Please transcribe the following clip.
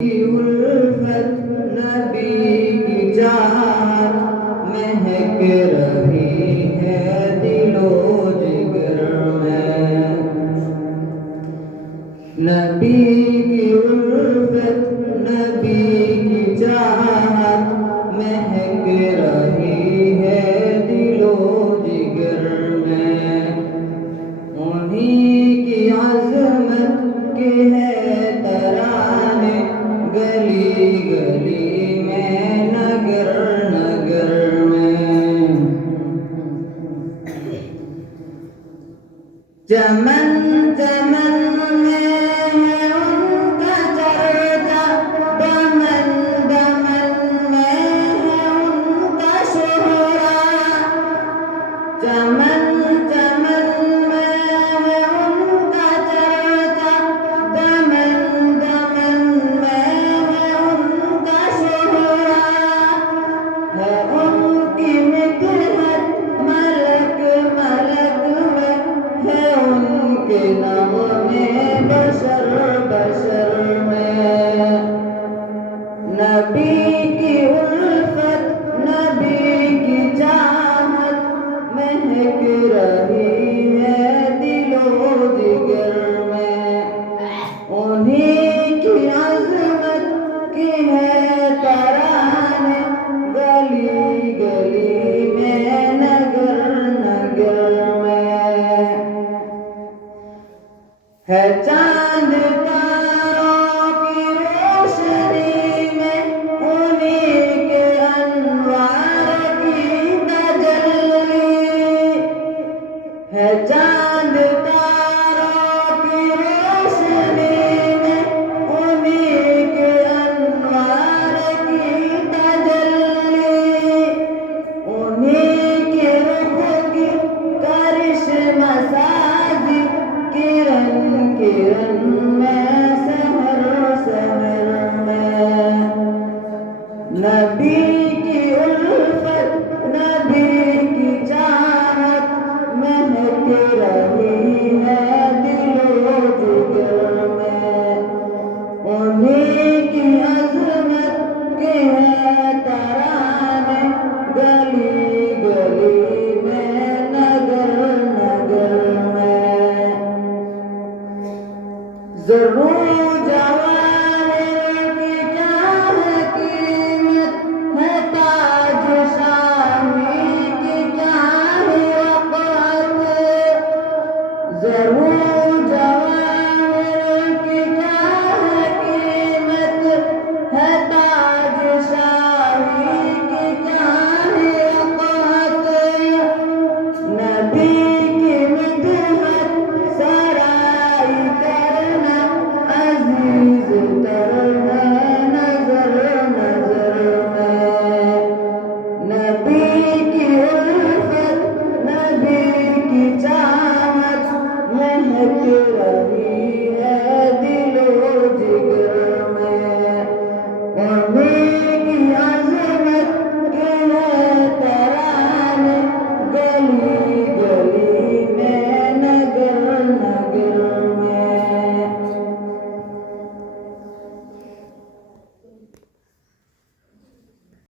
الفت نبی کی چاہت مہک رہی ہے دل و جگر میں، نبی کی الفت نبی کی چاہت مہک رہی ہے دل و جگر میں، انہی کی عظمت کے ہے ترانے گلی گلی میں نگر نگر میں، چمن چمن میں